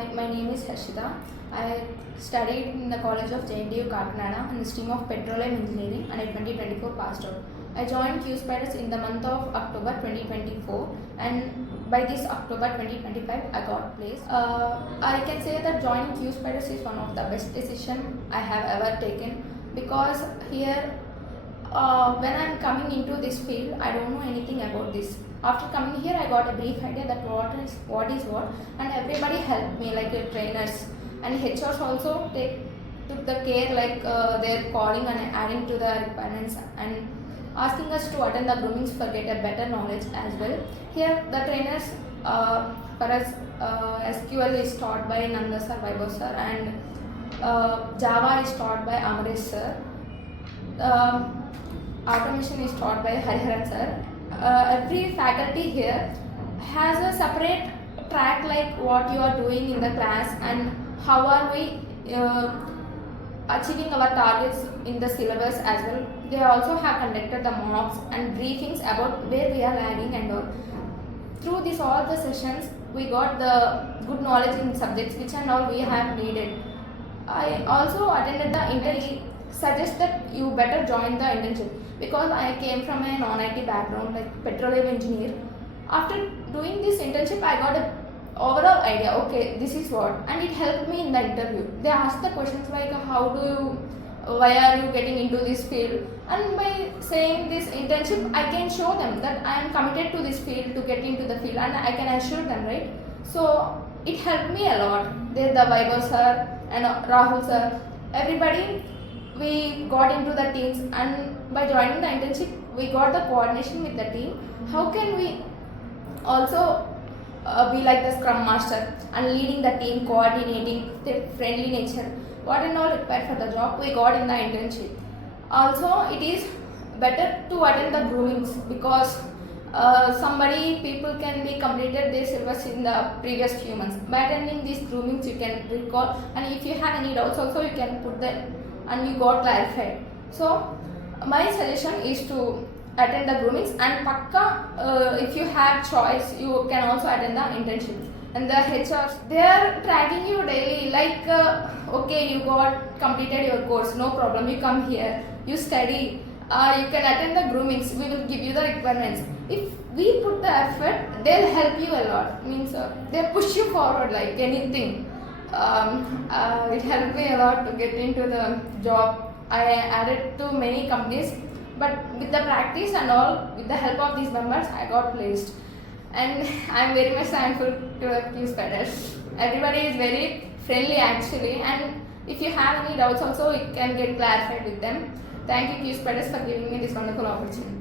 My name is Harshitha. I studied in the College of Kukatpally in the stream of Petroleum Engineering and in 2024 passed out. I joined Qspiders in the month of October 2024 and by this October 2025 I got placed. I can say that joining Qspiders is one of the best decision I have ever taken because here when I am coming into this field, I don't know anything about this. After coming here, I got a brief idea that what is what, and everybody helped me, like the trainers and HRs also took the care, like they're calling and adding to the requirements and asking us to attend the groomings for get a better knowledge as well. Here, the trainers for us SQL is taught by Nanda sir, Vaibhav sir, and Java is taught by Amresh sir. Automation is taught by Hariharan sir. Every faculty here has a separate track like what you are doing in the class and how are we achieving our targets in the syllabus as well. They also have conducted the mocks and briefings about where we are lagging and all. Through this all the sessions we got the good knowledge in subjects which and all we have needed. I also attended the internship. Suggest that you better join the internship because I came from a non-IT background like petroleum engineer. After doing this internship I got a overall idea, okay, this is what, and it helped me in the interview. They asked the questions like why are you getting into this field, and by saying this internship I can show them that I am committed to this field to get into the field and I can assure them, right? So it helped me a lot. There the Vaibhav sir and Rahul sir, everybody, we got into the teams, and by joining the internship we got the coordination with the team. How can we also be like the scrum master and leading the team, coordinating, the friendly nature, what and all required for the job we got in the internship. Also it is better to attend the groomings because people can be completed their syllabus in the previous few months. By attending these groomings you can recall, and if you have any doubts also you can put them and you got clarified. So my suggestion is to attend the groomings, and pakka if you have choice you can also attend the internship. And the HRs, they are tracking you daily like okay, you got completed your course, no problem, you come here, you study, you can attend the groomings, we will give you the requirements. If we put the effort, they'll help you a lot, means they push you forward like anything. It helped me a lot to get into the job. I added to many companies, but with the practice and all, with the help of these members, I got placed. And I am very much thankful to Qspiders. Everybody is very friendly actually, and if you have any doubts also, you can get clarified with them. Thank you Qspiders for giving me this wonderful opportunity.